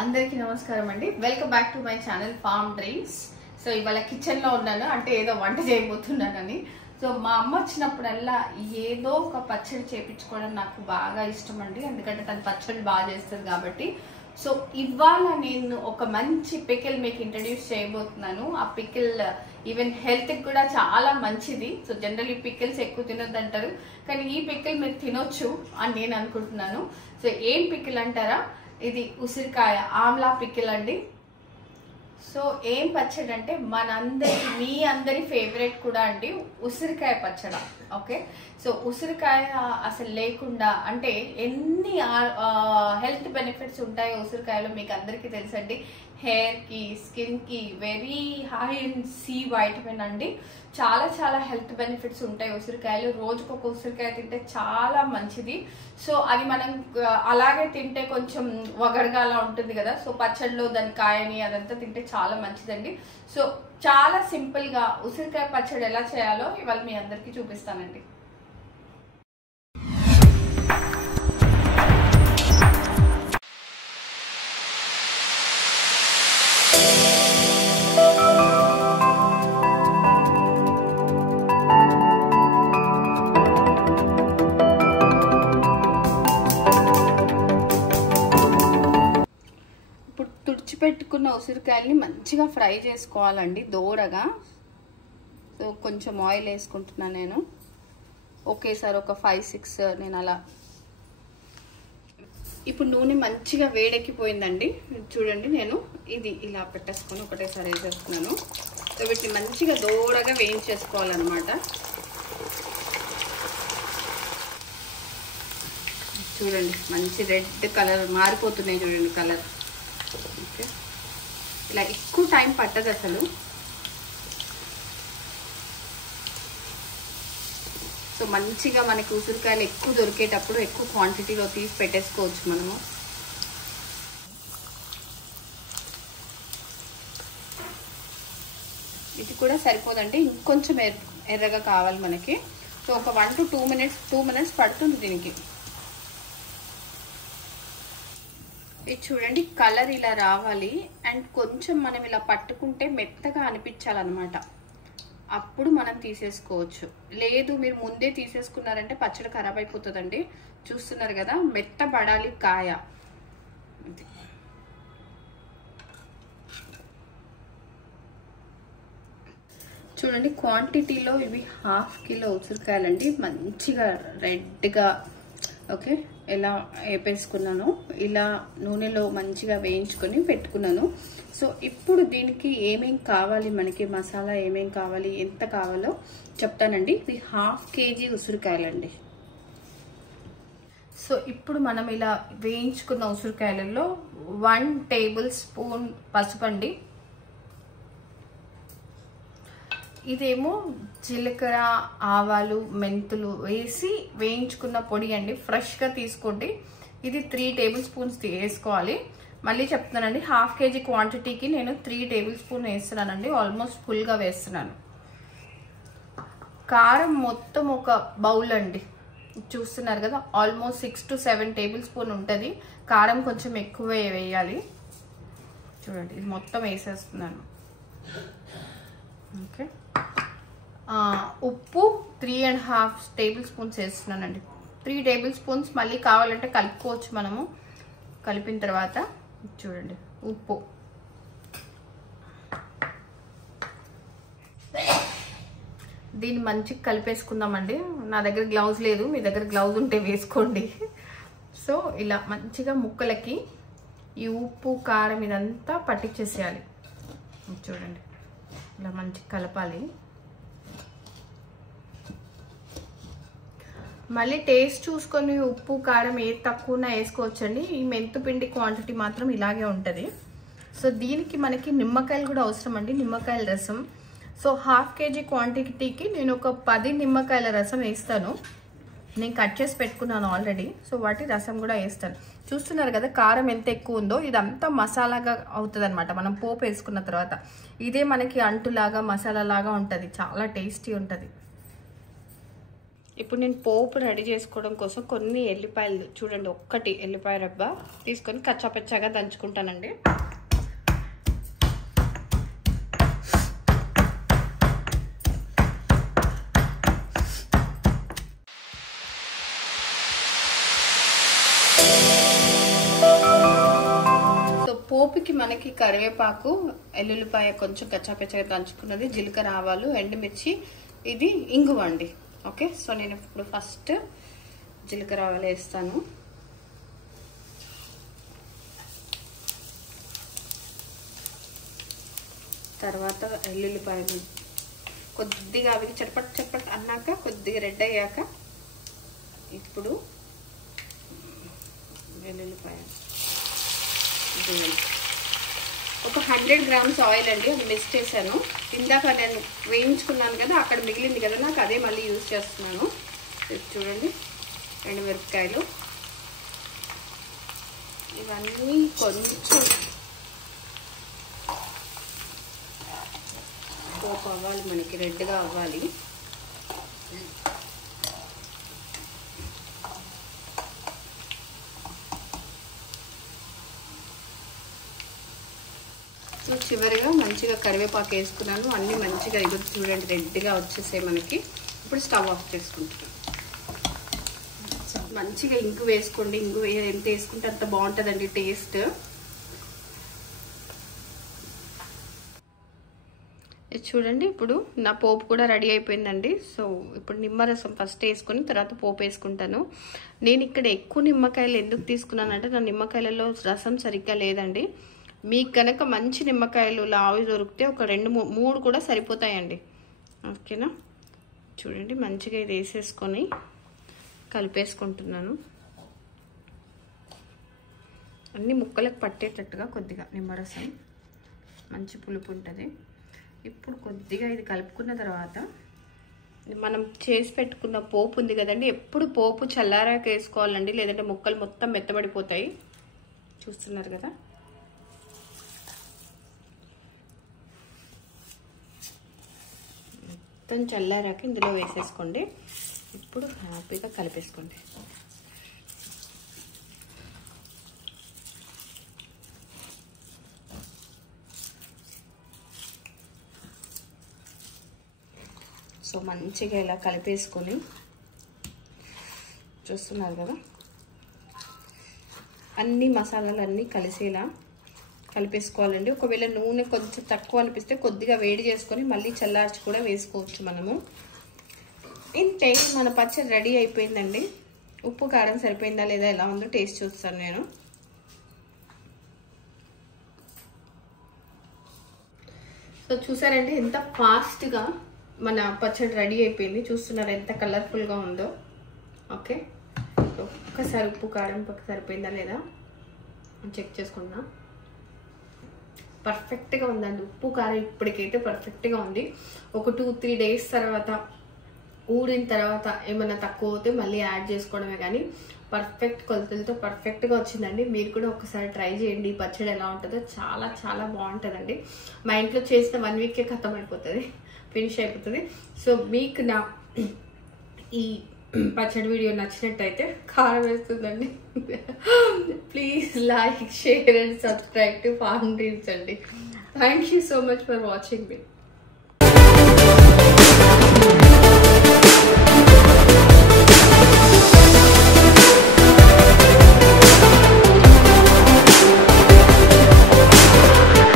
అందరికీ నమస్కారం అండి. Welcome back to my channel farm dreams. So ఇవాళ కిచెన్ లో ఉన్నాను, అంటే ఏదో వంట చేయబోతున్నానని. సో మా అమ్మ వచ్చినప్పుడల్లా ఏదో ఒక పచ్చడి చేపించుకోవడం నాకు బాగా ఇష్టం అండి, ఎందుకంటే తను పచ్చడి బాగా చేస్తుంది కాబట్టి. సో ఇవాళ నేను ఒక మంచి పికిల్ మీకు ఇంట్రడ్యూస్ చేయబోతున్నాను. ఆ పికిల్ ఈవెన్ హెల్త్ కి కూడా చాలా మంచిది. సో జనరల్లీ పికిల్స్ ఎక్కువ తినొద్దు అంటారు, కానీ ఈ పికిల్ మీరు తినొచ్చు అని నేను అనుకుంటున్నాను. సో ఏం పికిల్ అంటారా, ఇది ఉసిరికాయ ఆమ్లా పికిల్ అండి. సో ఏం పచ్చడి అంటే మనందరి మీ అందరి ఫేవరెట్ కూడా అండి, ఉసిరికాయ పచ్చడి. ఓకే, సో ఉసిరికాయ అసలు లేకుండా అంటే ఎన్ని హెల్త్ బెనిఫిట్స్ ఉంటాయో ఉసిరికాయలో మీకు అందరికీ తెలుసండి. హెయిర్ కి, స్కిన్ కి very high in C vitamin అండి. చాలా చాలా హెల్త్ బెనిఫిట్స్ ఉంటాయి ఉసిరికాయలు. రోజుకు ఒక ఉసిరికాయ తింటే చాలా మంచిది. సో అది మనం అలాగే తింటే కొంచెం వగడగా అలా ఉంటుంది కదా, సో పచ్చడిలో దాని కాయని అదంతా తింటే చాలా మంచిదండి. సో చాలా సింపుల్ గా ఉసిరికాయ పచ్చడి ఎలా చేయాలో ఇవాళ మీ అందరికీ చూపిస్తానండి. పెట్టుకున్న ఉసిరికాయల్ని మంచిగా ఫ్రై చేసుకోవాలండి దోరగా. సో కొంచెం ఆయిల్ వేసుకుంటున్నాను నేను, ఒకేసారి ఒక 5-6 నేను అలా. ఇప్పుడు నూనె మంచిగా వేడెక్కిపోయిందండి. చూడండి, నేను ఇది ఇలా పెట్టేసుకొని ఒకటేసారి వేసేస్తున్నాను. సో వీటిని మంచిగా దోరగా వేయించేసుకోవాలన్నమాట. చూడండి, మంచి రెడ్ కలర్ మారిపోతున్నాయి చూడండి కలర్. ఓకే, ఇలా ఎక్కువ టైం పట్టదు అసలు. సో మంచిగా మనకి ఉసిరికాయలు ఎక్కువ దొరికేటప్పుడు ఎక్కువ క్వాంటిటీలో తీసి పెట్టేసుకోవచ్చు మనము. ఇది కూడా సరిపోదండి, ఇంకొంచెం ఎర్రగా కావాలి మనకి. సో ఒక 1 to 2 minutes పడుతుంది దీనికి. ఇది చూడండి, కలర్ ఇలా రావాలి అండ్ కొంచెం మనం ఇలా పట్టుకుంటే మెత్తగా అనిపించాలన్నమాట. అప్పుడు మనం తీసేసుకోవచ్చు. లేదు మీరు ముందే తీసేసుకున్నారంటే పచ్చడి ఖరాబ్ అయిపోతుందండి. చూస్తున్నారు కదా, మెత్తబడాలి కాయ. చూడండి, క్వాంటిటీలో ఇవి 1/2 కిలో ఉసిరికాయలండి, మంచిగా రెడ్గా. ఓకే, ఎలా వేపేసుకున్నాను, ఇలా నూనెలో మంచిగా వేయించుకొని పెట్టుకున్నాను. సో ఇప్పుడు దీనికి ఏమేం కావాలి, మనకి మసాలా ఏమేం కావాలి, ఎంత కావాలో చెప్తానండి. ఇది 1/2 kg ఉసిరికాయలండి. సో ఇప్పుడు మనం ఇలా వేయించుకున్న ఉసిరికాయలలో 1 టేబుల్ స్పూన్ పసుపు అండి. ఇదేమో జీలకర్ర, ఆవాలు, మెంతులు వేసి వేయించుకున్న పొడి అండి, ఫ్రెష్గా తీసుకోండి. ఇది 3 టేబుల్ స్పూన్స్ వేసుకోవాలి. మళ్ళీ చెప్తున్నానండి, 1/2 kg క్వాంటిటీకి నేను 3 టేబుల్ స్పూన్ వేస్తున్నానండి, ఆల్మోస్ట్ ఫుల్గా వేస్తున్నాను. కారం మొత్తం ఒక బౌల్ అండి, చూస్తున్నారు కదా, ఆల్మోస్ట్ 6 to 7 టేబుల్ స్పూన్ ఉంటుంది. కారం కొంచెం ఎక్కువ వేయాలి. చూడండి, ఇది మొత్తం వేసేస్తున్నాను. ఓకే, ఉప్పు 3.5 టేబుల్ స్పూన్స్ వేస్తున్నానండి. 3 టేబుల్ స్పూన్స్ మళ్ళీ కావాలంటే కలుపుకోవచ్చు మనము. కలిపిన తర్వాత చూడండి, ఉప్పు. దీన్ని మంచిగా కలిపేసుకుందామండి. నా దగ్గర గ్లౌజ్ లేదు, మీ దగ్గర గ్లౌజ్ ఉంటే వేసుకోండి. సో ఇలా మంచిగా ముక్కలకి ఈ ఉప్పు, కారం ఇదంతా పట్టించేసేయాలి. చూడండి, ఇలా మంచిగా కలపాలి. మళ్ళీ టేస్ట్ చూసుకొని ఉప్పు, కారం ఏది తక్కువనా వేసుకోవచ్చండి. ఈ మెంతుపిండి క్వాంటిటీ మాత్రం ఇలాగే ఉంటుంది. సో దీనికి మనకి నిమ్మకాయలు కూడా అవసరం అండి, నిమ్మకాయల రసం. సో 1/2 kg క్వాంటిటీకి నేను ఒక 10 నిమ్మకాయల రసం వేస్తాను. నేను కట్ చేసి పెట్టుకున్నాను ఆల్రెడీ. సో వాటి రసం కూడా వేస్తాను. చూస్తున్నారు కదా కారం ఎంత ఎక్కువ ఉందో, ఇదంతా మసాలాగా అవుతుంది అనమాట మనం పోపు వేసుకున్న తర్వాత. ఇదే మనకి అంటులాగా మసాలా లాగా ఉంటుంది, చాలా టేస్టీ ఉంటుంది. ఇప్పుడు నేను పోపు రెడీ చేసుకోవడం కోసం కొన్ని ఎల్లిపాయలు చూడండి, ఒక్కటి ఎల్లిపాయ రబ్బ తీసుకొని కచ్చాపచ్చాగా దంచుకుంటానండి. సో పోపుకి మనకి కరివేపాకు, ఎల్లుల్లిపాయ కొంచెం కచ్చాపచ్చాగా దంచుకున్నది, జీలకర్ర, ఆవాలు, ఎండుమిర్చి, ఇది ఇంగువ అండి. ఓకే, సో నేను ఇప్పుడు ఫస్ట్ జీలకర్ర ఆవాలు వేస్తాను. తర్వాత ఎల్లుల్లిపాయలు కొద్దిగా అవి చట్పట్ చట్పట్ అన్నాక కొద్దిగా రెడ్ అయ్యాక ఇప్పుడు వెల్లుల్లిపాయ, ఒక 100 grams ఆయిల్ అండి, అది మిక్స్ చేశాను. ఇందాక నేను వేయించుకున్నాను కదా, అక్కడ మిగిలింది కదా నాకు, అదే మళ్ళీ యూజ్ చేస్తున్నాను. చూడండి, ఎండుమిరపకాయలు ఇవన్నీ కొంచెం పోపు అవ్వాలి, మనకి రెడ్గా అవ్వాలి. సో చివరిగా మంచిగా కరివేపాకు వేసుకున్నాను, అన్నీ మంచిగా ఎగురు చూడండి రెడ్గా వచ్చేసాయి మనకి. ఇప్పుడు స్టవ్ ఆఫ్ చేసుకుంటున్నాను. మంచిగా ఇంగు వేసుకోండి, ఇంగు ఎంత వేసుకుంటే అంత బాగుంటుందండి టేస్ట్. చూడండి ఇప్పుడు నా పోపు కూడా రెడీ అయిపోయిందండి. సో ఇప్పుడు నిమ్మరసం ఫస్ట్ వేసుకొని తర్వాత పోపు వేసుకుంటాను. నేను ఇక్కడ ఎక్కువ నిమ్మకాయలు ఎందుకు తీసుకున్నానంటే నా నిమ్మకాయలలో రసం సరిగ్గా లేదండి. మీకు కనుక మంచి నిమ్మకాయలు లావి దొరికితే ఒక 2-3 కూడా సరిపోతాయండి. ఓకేనా, చూడండి మంచిగా ఇది వేసేసుకొని కలిపేసుకుంటున్నాను. అన్ని ముక్కలకు పట్టేటట్టుగా కొద్దిగా నిమ్మరసం, మంచి పులుపు ఉంటుంది. ఇప్పుడు కొద్దిగా ఇది కలుపుకున్న తర్వాత మనం చేసి పెట్టుకున్న పోపు ఉంది కదండి, ఎప్పుడు పోపు చల్లారాక వేసుకోవాలండి, లేదంటే ముక్కలు మొత్తం మెత్తబడిపోతాయి. చూస్తున్నారు కదా, మొత్తం చల్లారాక ఇందులో వేసేసుకోండి. ఇప్పుడు హ్యాపీగా కలిపేసుకోండి. సో మంచిగా ఇలా కలిపేసుకొని చూస్తున్నారు కదా, అన్ని మసాలాలు అన్నీ కలిసేలా కలిపేసుకోవాలండి. ఒకవేళ నూనె కొంచెం తక్కువ అనిపిస్తే కొద్దిగా వేడి చేసుకొని మళ్ళీ చల్లార్చి కూడా వేసుకోవచ్చు మనము. ఇంతే, మన పచ్చడి రెడీ అయిపోయిందండి. ఉప్పు కారం సరిపోయిందా లేదా ఎలా ఉందో టేస్ట్ చూస్తాను నేను. సో చూసారండి ఎంత ఫాస్ట్గా మన పచ్చడి రెడీ అయిపోయింది. చూస్తున్నారు ఎంత కలర్ఫుల్గా ఉందో. ఓకే, ఒక్కసారి ఉప్పు కారం సరిపోయిందా లేదా చెక్ చేసుకున్నా. పర్ఫెక్ట్గా ఉందండి, ఉప్పు కారం ఇప్పటికైతే పర్ఫెక్ట్గా ఉంది. ఒక 2-3 days తర్వాత ఊడిన తర్వాత ఏమైనా తక్కువ అవుతే మళ్ళీ యాడ్ చేసుకోవడమే, కానీ పర్ఫెక్ట్ కొలతలతో పర్ఫెక్ట్గా వచ్చిందండి. మీరు కూడా ఒకసారి ట్రై చేయండి, పచ్చడి ఎలా ఉంటుందో. చాలా చాలా బాగుంటుందండి. మా ఇంట్లో చేసిన 1 weekకే ఖతం అయిపోతుంది, ఫినిష్ అయిపోతుంది. సో మీకు నా ఈ పచ్చడి వీడియో నచ్చినట్టయితే కారం వేస్తుందండి. Please like, share and subscribe to farm dreams అండి. Thank you so much for watching me.